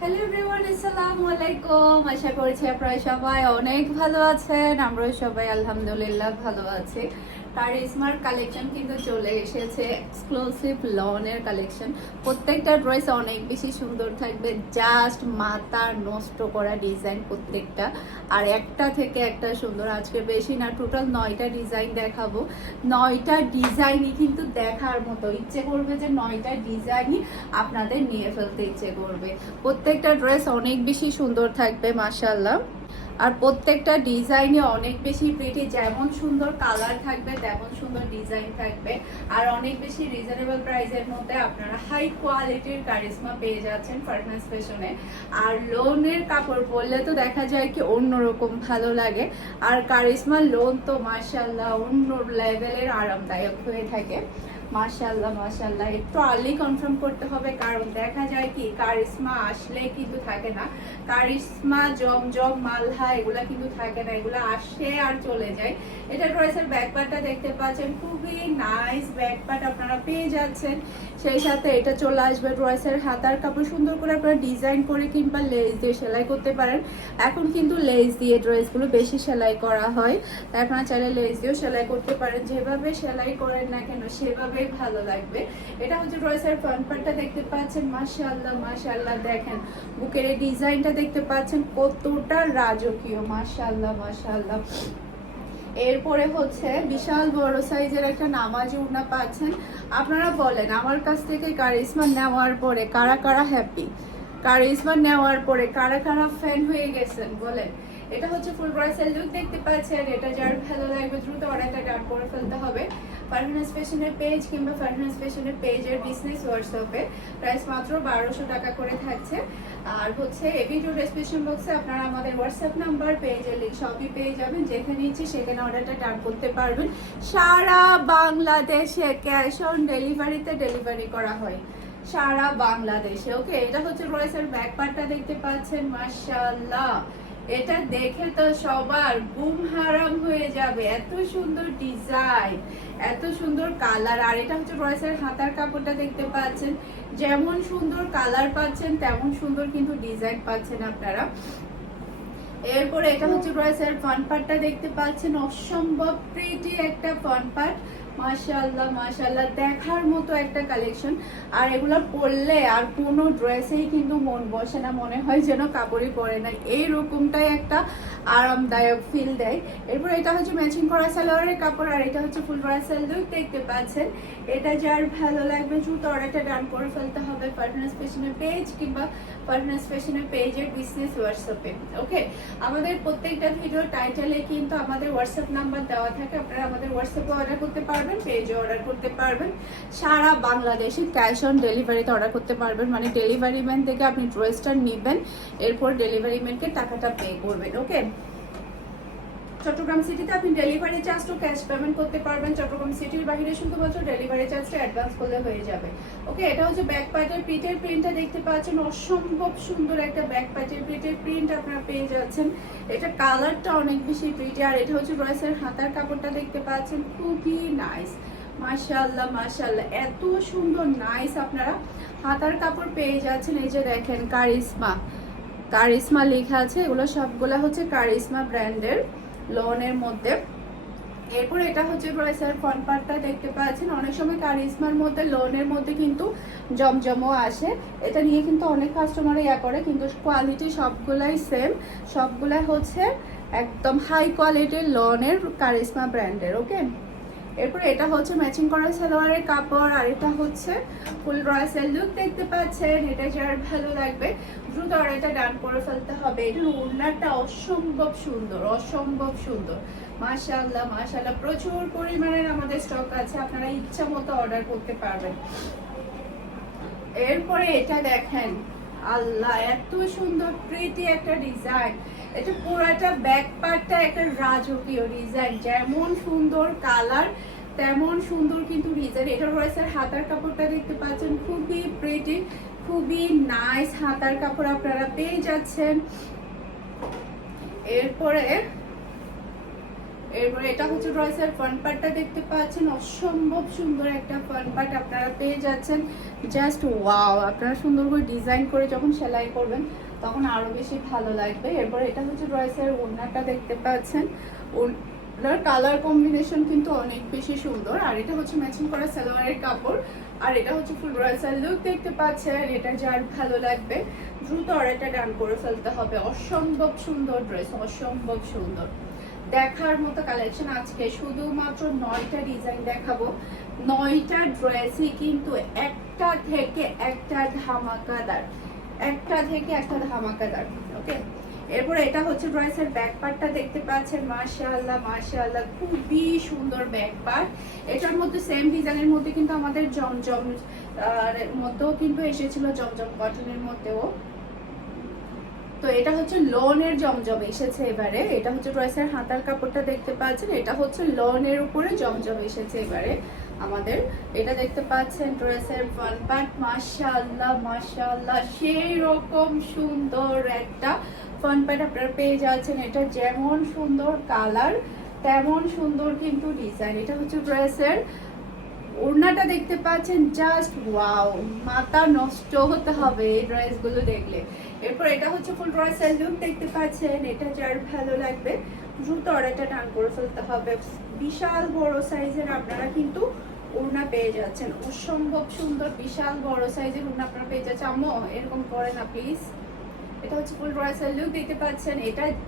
Hello everyone, আসসালামু আলাইকুম। আশা করছি আপনারা সবাই অনেক ভালো আছেন। আমরাও সবাই আলহামদুলিল্লাহ ভালো আছি। কারিজমার কালেকশন কিন্তু চলে এসেছে, এক্সক্লুসিভ লনের কালেকশন। প্রত্যেকটা ড্রেস অনেক বেশি সুন্দর থাকবে, জাস্ট মাথা নষ্ট করা ডিজাইন প্রত্যেকটা, আর একটা থেকে একটা সুন্দর। আজকে বেশি না, টোটাল 9টা ডিজাইন দেখাবো। 9টা ডিজাইনই কিন্তু দেখার মতো, ইচ্ছে করবে যে 9টা ডিজাইনই আপনাদের নিয়ে ফেলতে ইচ্ছে করবে। প্রত্যেকটা ড্রেস অনেক বেশি সুন্দর থাকবে মাশাআল্লাহ, আর প্রত্যেকটা ডিজাইনে অনেক বেশি প্রিটি। যেমন সুন্দর কালার থাকবে তেমন সুন্দর ডিজাইন থাকবে, আর অনেক বেশি রিজনেবল প্রাইসের মধ্যে আপনারা হাই কোয়ালিটির কারিজমা পেয়ে যাচ্ছেন ফারহানাস ফ্যাশনে। আর লোনের কাপড় পরলে তো দেখা যায় কি অন্যরকম ভালো লাগে, আর কারিজমা লোন তো মাশাআল্লাহ অন্য লেভেলের আরামদায়ক হয়ে থাকে। মাশাআল্লাহ মাশাআল্লাহ, একটু আর্লি কনফার্ম করতে হবে, কারণ দেখা যায় কি কারিজমা আসলে কিন্তু থাকে না। কারিজমা জমজম মালহা এগুলা কিন্তু থাকে না, এগুলা আসে আর চলে যায়। এটা ড্রেসের ব্যাকপার্টটা দেখতে পাচ্ছেন, খুবই নাইস ব্যাকপার্ট আপনারা পেয়ে যাচ্ছেন। সেই সাথে এটা চলে আসবে ড্রেসের হাতার কাপড়, সুন্দর করে আপনারা ডিজাইন করে কিংবা লেস দিয়ে সেলাই করতে পারেন। এখন কিন্তু লেস দিয়ে ড্রেসগুলো বেশি সেলাই করা হয়, তাই আপনারা চাইলে লেস দিয়েও সেলাই করতে পারেন। যেভাবে সেলাই করেন না কেন সেভাবে ভালো লাগবে। এটা হচ্ছে ড্রেসের ফ্রন্ট পার্টটা দেখতে পাচ্ছেন, মাশাআল্লাহ মাশাআল্লাহ। দেখেন বুকের এই ডিজাইনটা দেখতে পাচ্ছেন কতটা রাজকীয়, মাশাআল্লাহ মাশাআল্লাহ। এরপরে হচ্ছে বিশাল বড় সাইজের একটা নামাজি ওড়না পাচ্ছেন। আপনারা বলেন আমার কাছ থেকে কারিজমা নেওয়ার পরে কারা কারা হ্যাপি, কারিজমা নেওয়ার পরে কারা কারা ফ্যান হয়ে গেছেন বলেন। এটা হচ্ছে ফুল ড্রেসের লুক দেখতে পাচ্ছেন। এটা যার ভালো লাগবে দ্রুত অর্ডারটা ডান করে ফেলতে হবে। ফারহানাস ফ্যাশনের পেজ কিংবা ফারহানাস ফ্যাশনের পেজের বিজনেস হোয়াটসঅ্যাপে প্রাইস মাত্র 1200 টাকা করে থাকছে। আর হচ্ছে এই ভিডিও ডেসক্রিপশন বক্সে আপনারা আমাদের হোয়াটসঅ্যাপ নাম্বার, পেজের লিংক সবই পেয়ে যাবেন। যেখানে ইচ্ছে সেখানে অর্ডারটা ডান করতে পারবেন। সারা বাংলাদেশে ক্যাশ অন ডেলিভারিতে ডেলিভারি করা হয়, সারা বাংলাদেশে। ওকে, এটা হচ্ছে ড্রেসের ব্যাক পার্টটা দেখতে পাচ্ছেন, মাশাআল্লাহ। এটা দেখে তো সবার ঘুম হারাম হয়ে যাবে, এত সুন্দর ডিজাইন, এত সুন্দর কালার। আর এটা হচ্ছে ড্রেসের হাতার কাপড়টা দেখতে পাচ্ছেন, যেমন সুন্দর কালার পাচ্ছেন তেমন সুন্দর কিন্তু ডিজাইন পাচ্ছেন আপনারা। এরপরে এটা হচ্ছে ড্রেসের ফ্রন্ট পার্টটা দেখতে পাচ্ছেন, অসম্ভব প্রিটি একটা ফ্রন্ট পার্ট, মাশাআল্লাহ মাশাআল্লাহ, দেখার মতো একটা কালেকশন। আর এগুলো পরলে আর কোনো ড্রেসেই কিন্তু মন বসে না, মনে হয় যেন কাপড়ই পরে নাই, এইরকমটাই একটা আরামদায়ক ফিল দেয়। এরপর এটা হচ্ছে ম্যাচিং করা সালোয়ারের কাপড়, আর এটা হচ্ছে ফুল ড্রেসের লুক দেখতে পাচ্ছেন। এটা যার ভালো লাগবে দ্রুত অর্ডারটা ডান করে ফেলতে হবে ফারহানাস ফ্যাশনের পেজ কিংবা ফারহানাস ফ্যাশনের পেজের বিজনেস হোয়াটসঅ্যাপে। ওকে, আমাদের প্রত্যেকটা ভিডিও টাইটেলে কিন্তু আমাদের হোয়াটসঅ্যাপ নাম্বার দেওয়া থাকে, আপনারা আমাদের হোয়াটসঅ্যাপে অর্ডার করতে পারবেন, পেজে অর্ডার করতে পারবেন। সারা বাংলাদেশে ক্যাশ অন ডেলিভারিতে অর্ডার করতে পারবেন, মানে ডেলিভারি ম্যান থেকে আপনি ড্রেসটা নেবেন, এরপর ডেলিভারি ম্যানকে টাকাটা পে করবেন। ওকে, চট্টগ্রাম সিটিতে আপনি ডেলিভারি চার্জও ক্যাশ পেমেন্ট করতে পারবেন, চট্টগ্রাম সিটির বাইরে শুধুমাত্র ডেলিভারি চার্জটা অ্যাডভান্স করলে হয়ে যাবে। ওকে, এটা হচ্ছে ব্যাক পার্টের পিঠের প্রিন্টটা দেখতে পাচ্ছেন, অসম্ভব সুন্দর একটা ব্যাক পার্টের পিঠের প্রিন্ট আপনারা পেয়ে যাচ্ছেন। এটা কালারটা অনেক বেশি প্রিটি। আর এটা হচ্ছে ড্রেসের হাতার কাপড়টা দেখতে পাচ্ছেন, খুবই নাইস, মাশাআল্লাহ মাশাআল্লাহ, এত সুন্দর নাইস আপনারা হাতার কাপড় পেয়ে যাচ্ছেন। এই যে দেখেন কারিজমা, কারিজমা লেখা আছে, এগুলো সবগুলো হচ্ছে কারিজমা ব্র্যান্ডের লনের মধ্যে। এরপর এটা হচ্ছে ড্রেসের ফ্রন্ট পার্টটা দেখতে পাচ্ছেন। অনেক সময় কারিজমার মধ্যে লোনের মধ্যে কিন্তু জমজমও আসে, এটা নিয়ে কিন্তু অনেক কাস্টমার ইয়া করে, কিন্তু কোয়ালিটি সবগুলাই সেম, সবগুলাই হচ্ছে একদম হাই কোয়ালিটির লনের কারিজমা ব্র্যান্ডের। ওকে, এরপর এটা হচ্ছে ম্যাচিং করা সালোয়ারের কাপড়, আর এটা হচ্ছে ফুল ড্রেসের লুক দেখতে পাচ্ছেন। এটা যার ভালো লাগবে দ্রুত অর্ডারটা ডান করে ফেলতে হবে। এটার ওড়নাটা অসম্ভব সুন্দর, অসম্ভব সুন্দর, মাশাআল্লাহ মাশাআল্লাহ। প্রচুর পরিমাণের আমাদের স্টক আছে, আপনারা ইচ্ছা মতো অর্ডার করতে পারবেন। এরপরে এটা দেখেন, আল্লাহ এত সুন্দর প্রিটি একটা ডিজাইন। এটা পুরাটা ব্যাক পার্টটা একটা রাজকীয় ডিজাইন, যেমন সুন্দর কালার তেমন সুন্দর কিন্তু ডিজাইন। এটা রয়েছে হাতার কাপড়টা দেখতে পাচ্ছেন, খুবই প্রিটি, খুবই নাইস হাতার কাপড় আপনারা পেয়ে যাচ্ছেন। এরপরে এরপরে এটা হচ্ছে ড্রেসের ফ্রন্ট পার্টটা দেখতে পাচ্ছেন, অসম্ভব সুন্দর একটা ফ্রন্ট পার্ট আপনারা পেয়ে যাচ্ছেন। জাস্ট ওয়াও, আপনারা সুন্দর করে ডিজাইন করে যখন সেলাই করবেন তখন আরো বেশি ভালো লাগবে। এরপর এটা হচ্ছে ড্রেসের ওড়নাটা দেখতে পাচ্ছেন, ওড়নার কালার কম্বিনেশন কিন্তু অনেক বেশি সুন্দর। আর এটা হচ্ছে ম্যাচিং করা সালোয়ারের কাপড়, আর এটা হচ্ছে ফুল ড্রেসের লুক দেখতে পাচ্ছেন। এটা যার ভালো লাগবে দ্রুত অর্ডারটা ডান করে ফেলতে হবে। অসম্ভব সুন্দর ড্রেস, অসম্ভব সুন্দর, দেখার মতো কালেকশন। আজকে শুধুমাত্র 9টা ডিজাইন দেখাবো, 9টা ড্রেসই কিন্তু একটা থেকে একটা ধামাকাদার, একটা থেকে একটা ধামাকাদার। ওকে, এরপরে এটা হচ্ছে ড্রেসের ব্যাক পার্টটা দেখতে পাচ্ছেন। মাশাআল্লাহ মাশাআল্লাহ, খুবই সুন্দর ব্যাক পার্ট। এটার মধ্যে সেম ডিজাইনের মধ্যে কিন্তু আমাদের জমজম মধ্যেও কিন্তু এসেছিল, জমজম কটনের মধ্যেও। তো এটা হচ্ছে লনের জমজম এসেছে এবারে। এটা হচ্ছে ড্রেসের হাতার কাপড়টা দেখতে পাচ্ছেন, এটা হচ্ছে লনের উপরে জমজম এসেছে এবারে আমাদের। এটা দেখতে পাচ্ছেন ড্রেসের ফ্রন্ট পার্ট। মাশাআল্লাহ মাশাআল্লাহ, সেই রকম সুন্দর একটা ফ্রন্ট পার্ট আপনারা পেয়ে যাচ্ছেন। এটা যেমন সুন্দর কালার তেমন সুন্দর কিন্তু ডিজাইন। এটা হচ্ছে ড্রেসের ওড়নাটা দেখতে পাচ্ছেন, জাস্ট ওয়াও, মাথা নষ্ট হতে হবে এই ড্রেসগুলো দেখলে। এরপর এটা হচ্ছে ফুল ড্রেসের লুক দেখতে পাচ্ছেন। এটা যার ভালো লাগবে দ্রুত অর্ডারটা ডান করে ফেলতে হবে। বিশাল বড় সাইজের আপনারা কিন্তু ওড়না পেয়ে যাচ্ছেন, অসম্ভব সুন্দর বিশাল বড় সাইজের ওড়না আপনারা পেয়ে যাচ্ছেন। আম্মু এরকম করে না প্লিজ। এটা হচ্ছে ফুল ড্রেসের লুক দেখতে পাচ্ছেন।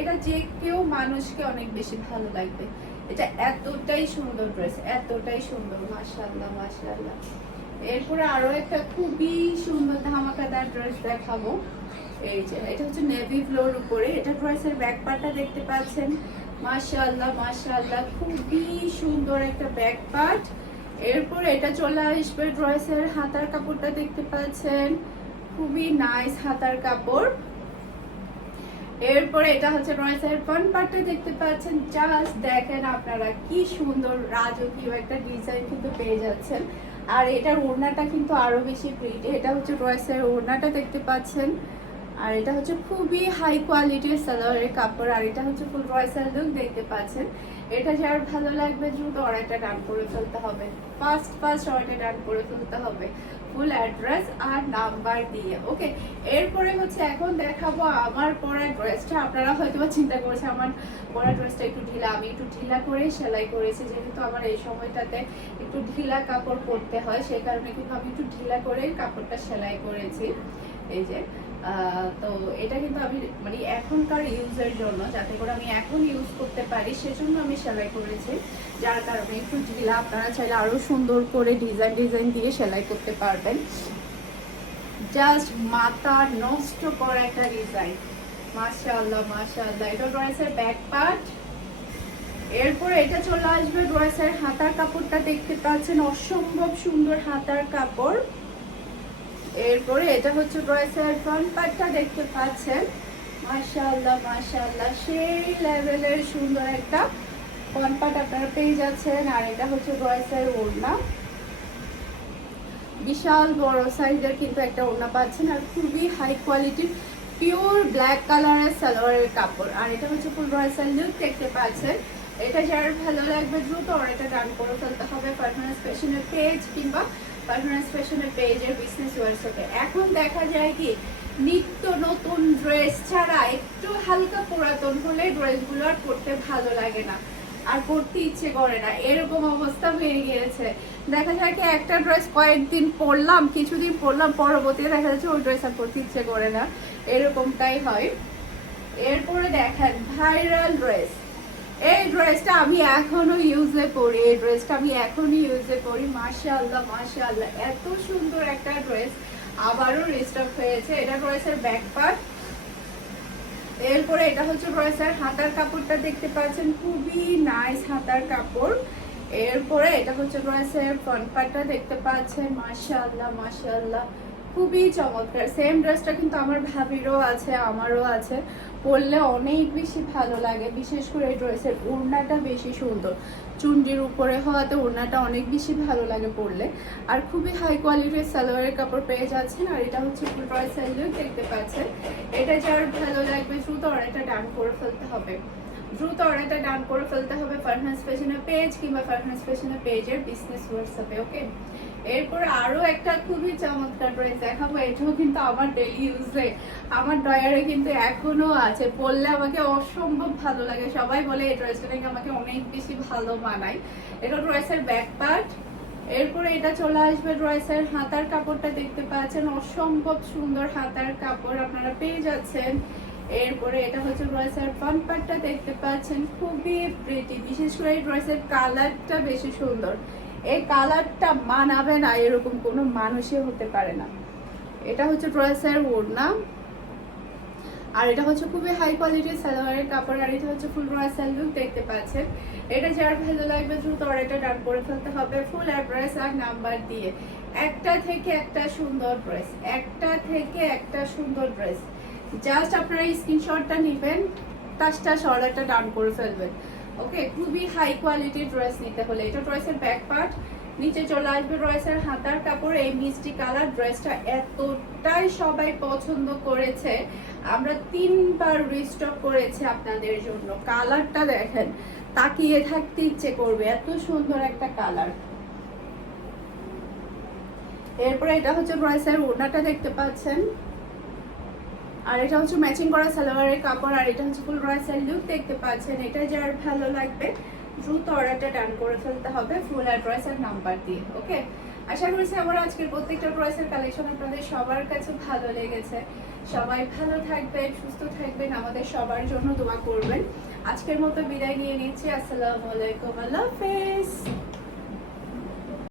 এটা যে কেউ মানুষকে অনেক বেশি ভালো লাগবে। এটা এতটাই সুন্দর ড্রেস, এতটাই সুন্দর, মাশাআল্লাহ মাশাআল্লাহ। এরপরে আরো একটা খুবই সুন্দর ধামাকাদার ড্রেস দেখাবো। এই যে এটা হচ্ছে নেভি ব্লুর উপরে। এটা ড্রেসের ব্যাক পার্টটা দেখতে পাচ্ছেন। মাশাআল্লাহ মাশাআল্লাহ, খুবই সুন্দর একটা ব্যাক পার্ট। এরপর এটা চলে আসবে ড্রেসের হাতার কাপড়টা দেখতে পাচ্ছেন, খুবই নাইস হাতার কাপড়। এরপরে এটা হচ্ছে ড্রেসের ফ্রন্ট পার্টটা দেখতে পাচ্ছেন। জাস্ট দেখেন আপনারা কি সুন্দর রাজকীয় একটা ডিজাইন কিন্তু পেয়ে যাচ্ছেন। আর এটার ওড়নাটা কিন্তু আরো বেশি প্রিটি। এটা হচ্ছে ড্রেসের ওড়নাটা দেখতে পাচ্ছেন। আর এটা হচ্ছে খুবই হাই কোয়ালিটির সালোয়ারের কাপড়। আর এটা হচ্ছে ফুল ড্রেসের লুক দেখতে পাচ্ছেন। এটা যার ভালো লাগবে দ্রুত অর্ডারটা ডান করে ফেলতে হবে, ফার্স্ট অর্ডার ডান করে ফেলতে হবে ফুল অ্যাড্রেস আর নাম্বার দিয়ে। ওকে, এরপরে হচ্ছে এখন দেখাবো আমার পরা ড্রেসটা। আপনারা হয়তো চিন্তা করছে আমার পরা ড্রেসটা একটু ঢিলা, আমি একটু ঢিলা করে সেলাই করেছি, যেহেতু আমার এই সময়টাতে একটু ঢিলা কাপড় পরতে হয়, সেই কারণে কিন্তু আমি একটু ঢিলা করে কাপড়টা সেলাই করেছি। এই যে তো এটা কিন্তু আমি মানে এখনকার ইউজের জন্য, যাতে করে আমি এখন ইউজ করতে পারি সেজন্য আমি সেলাই করেছি, যার কারণে একটু ঢিলা। আপনারা চাইলে আরো সুন্দর করে ডিজাইন দিয়ে সেলাই করতে পারবেন। জাস্ট মাথা নষ্ট করা একটা ডিজাইন, মাশাআল্লাহ মাশাআল্লাহ। এটা ড্রেসের ব্যাক পার্ট। এরপরে এটা চলে আসবে ড্রেসের হাতার কাপড়টা দেখতে পাচ্ছেন, অসম্ভব সুন্দর হাতার কাপড়। এরপরে এটা হচ্ছে ড্রেসের ফ্রন্ট পার্টটা দেখতে পাচ্ছেন। মাশাআল্লাহ মাশাআল্লাহ, সেই লেভেলের সুন্দর একটা ফ্রন্ট পার্ট আপনারা পেয়ে যাচ্ছেন। আর এটা হচ্ছে ড্রেসের ওড়না, বিশাল বড় সাইজের কিন্তু একটা ওড়না পাচ্ছেন। আর খুবই হাই কোয়ালিটির পিওর ব্ল্যাক কালারের সালোয়ারের কাপড়। আর এটা হচ্ছে ফুল ড্রেসের লুক দেখতে পাচ্ছেন। এটা যার ভালো লাগবে দ্রুত অর্ডারটা ডান করে ফেলতে হবে পারফরমেন্স ফ্যাশনের পেজ কিংবা পারফরমেন্স ফ্যাশনের পেজের বিজনেস ওয়েবসাইটে। এখন দেখা যায় কি নিত্য নতুন ড্রেস ছাড়া একটু হালকা পুরাতন হলে ড্রেসগুলো আর পরতে ভালো লাগে না, আর পরতে ইচ্ছে করে না, এরকম অবস্থা হয়ে গিয়েছে। দেখা যায় কি একটা ড্রেস কয়েকদিন পরলাম, কিছুদিন পরলাম, পরবর্তীতে দেখা যাচ্ছে ওই ড্রেস আর পরতে ইচ্ছে করে না, এরকমটাই হয়। এরপরে দেখেন ভাইরাল ড্রেস। এই ড্রেসটা আমি এখনো ইউজে করি, এই ড্রেসটা আমি এখনই ইউজে করি। মাশাআল্লাহ মাশাআল্লাহ, এত সুন্দর একটা ড্রেস আবারও রিস্টক হয়েছে। এটা ড্রেসের ব্যাক পার্ট। এরপরে এটা হচ্ছে ড্রেসের হাতার কাপড়টা দেখতে পাচ্ছেন, খুবই নাইস হাতার কাপড়। এরপরে এটা হচ্ছে ড্রেসের ফ্রন্ট পার্টটা দেখতে পাচ্ছেন। মাশাআল্লাহ মাশাআল্লাহ, খুবই চমৎকার। সেম ড্রেসটা কিন্তু আমার ভাবিরও আছে, আমারও আছে, পরলে অনেক বেশি ভালো লাগে। বিশেষ করে এই ড্রেসের ওড়নাটা বেশি সুন্দর, চুন্ডির উপরে হওয়াতে ওড়নাটা অনেক বেশি ভালো লাগে পরলে। আর খুবই হাই কোয়ালিটির সালোয়ারের কাপড় পেয়ে যাচ্ছেন। আর এটা হচ্ছে ড্রেসের লুক দেখতে পাচ্ছেন। এটা যার ভালো লাগবে দ্রুত অর্ডারটা ডান করে ফেলতে হবে। দ্রুত অর্ডারটা ডান করে ফেলতে হবে ফারহানাস ফ্যাশনের পেজ কিংবা ফারহানাস ফ্যাশনের পেজের বিজনেস হোয়াটসঅ্যাপে। ওকে, এরপর আরো একটা খুবই চমৎকার ড্রেস দেখাবো। এটাও কিন্তু আমার ডেইলি ইউজে, আমার ডয়ারে কিন্তু এখনো আছে, পরলে আমাকে অসম্ভব ভালো লাগে। সবাই বলে এই ড্রেসটা নাকি আমাকে অনেক বেশি ভালো মানায়। এটা ড্রেসের ব্যাক পার্ট। এরপরে এটা চলে আসবে ড্রেসের হাতার কাপড়টা, দেখতে পাচ্ছেন অসম্ভব সুন্দর হাতার কাপড় আপনারা পেয়ে যাচ্ছেন। এরপরে এটা হচ্ছে ড্রেসের ফ্রন্ট পার্টটা, দেখতে পাচ্ছেন খুবই প্রিটি। বিশেষ করে এই ড্রেসের কালারটা বেশি সুন্দর, এই কালারটা মানাবে না এরকম কোনো মানুষই হতে পারে না। এটা হচ্ছে ড্রেসের ওড়না, আর এটা হচ্ছে খুবই হাই কোয়ালিটির সালোয়ারের কাপড়, আর এটা হচ্ছে ফুল ড্রেসের লুক, দেখতে পাচ্ছেন। এটা যার ভালো লাগবে দ্রুত অর্ডারটা ডান করে ফেলতে হবে ফুল অ্যাড্রেস আর নাম্বার দিয়ে। একটা থেকে একটা সুন্দর ড্রেস, একটা থেকে একটা সুন্দর ড্রেস। জাস্ট আপনারা স্ক্রিনশটটা নেবেন, টাচটা অর্ডারটা ডান করে ফেলবেন। ওকে, খুবই হাই কোয়ালিটির ড্রেস নিতে হলে এটা ড্রেসের ব্যাক পার্ট, নিচে চলে আসবে ড্রেসের হাতার কাপড়। এই মিষ্টি কালার ড্রেসটা এতটাই সবাই পছন্দ করেছে, আমরা 3বার রিস্টক করেছি আপনাদের জন্য। কালারটা দেখেন, তাকিয়ে থাকতে ইচ্ছে করবে, এত সুন্দর একটা কালার। এরপরে এটা হচ্ছে ড্রেসের ওড়নাটা, দেখতে পাচ্ছেন, আর এটা হচ্ছে ম্যাচিং করা সালোয়ারের কাপড়, আর এটা হচ্ছে ফুল ড্রেসের লুক, দেখতে পাচ্ছেন। এটা যার ভালো লাগবে দ্রুত অর্ডারটা ডান করে ফেলতে হবে ফুল অ্যাড্রেস আর নাম্বার দিয়ে। ওকে, আশা করছি আমার আজকের প্রত্যেকটা ড্রেসের কালেকশন আপনাদের সবার কাছে ভালো লেগেছে। সবাই ভালো থাকবেন, সুস্থ থাকবেন, আমাদের সবার জন্য দোয়া করবেন। আজকের মতো বিদায় নিয়ে নিচ্ছি। আসসালামু আলাইকুম, আল্লাহ হাফেজ।